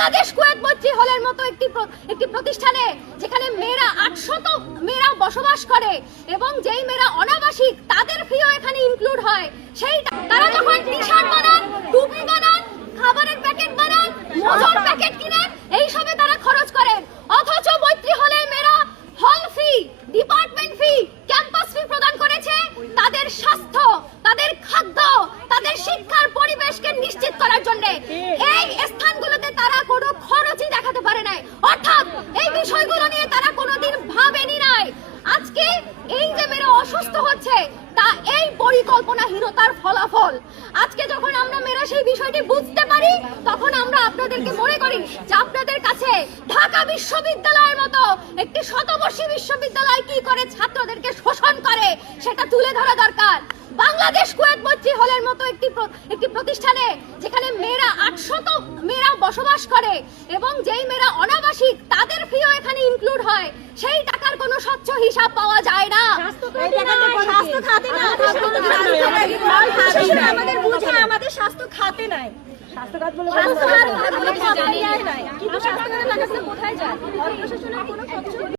Bangladesh Kuwait মৈত্রী হলের মতো একটি প্রতিষ্ঠানে যেখানে মেয়েরা 800 মেয়েরা বসবাস করে এবং যেই মেয়েরা অনাবাসিক তাদের ফিও এখানে ইনক্লুড হয়, সেই তারা যখন টি-শার্ট বানান, টুপি বানান, খাবারের প্যাকেট বানান, মজুর প্যাকেট কিনেন, এই সবে তারা খরচ করেন। অথচ মৈত্রী হলের মেয়েরা হল ফি, ডিপার্টমেন্ট ফি, ক্যাম্পাস ফি প্রদান করেছে তাদের স্বাস্থ্য, তাদের খাদ্য, তাদের শিক্ষার পরিবেশকে নিশ্চিত করার জন্য। এই স্থানগুলোতে তারা কোনো খরচই দেখাতে পারে নাই, অর্থাৎ এই বিষয়গুলো নিয়ে তারা কোনোদিন ভাবেনি নাই। আজকে এই যে মেয়েরা অসুস্থ হচ্ছে তা এই পরিকল্পনাহীনতার ফলাফল। আজকে যখন আমরা মেয়েরা সেই বিষয়টি বুঝতে পারি তখন আমরা আপনাদেরকে মনে করি যে আপনাদের কাছে ঢাকা বিশ্ববিদ্যালয়ের মতো একটি শতবর্ষী বিশ্ববিদ্যালয় কি করে ছাত্রদেরকে শোষণ করে সেটা তুলে ধরা দরকার। বাংলাদেশ কুয়েত মৈত্রী হলের মতো একটি প্রতিষ্ঠানে যেখানে মেয়েরা 800 মেয়েরা বসবাস করে এবং যেই মেয়েরা অনাবাসিক তাদের ফিও এখানে ইনক্লুড হয়, সেই টাকার কোনো স্বচ্ছ হিসাব পাওয়া যায় না। আমাদের বুঝে আমাদের স্বাস্থ্য খাতে নাই, স্বাস্থ্য খাত বলে কোথায় যায়?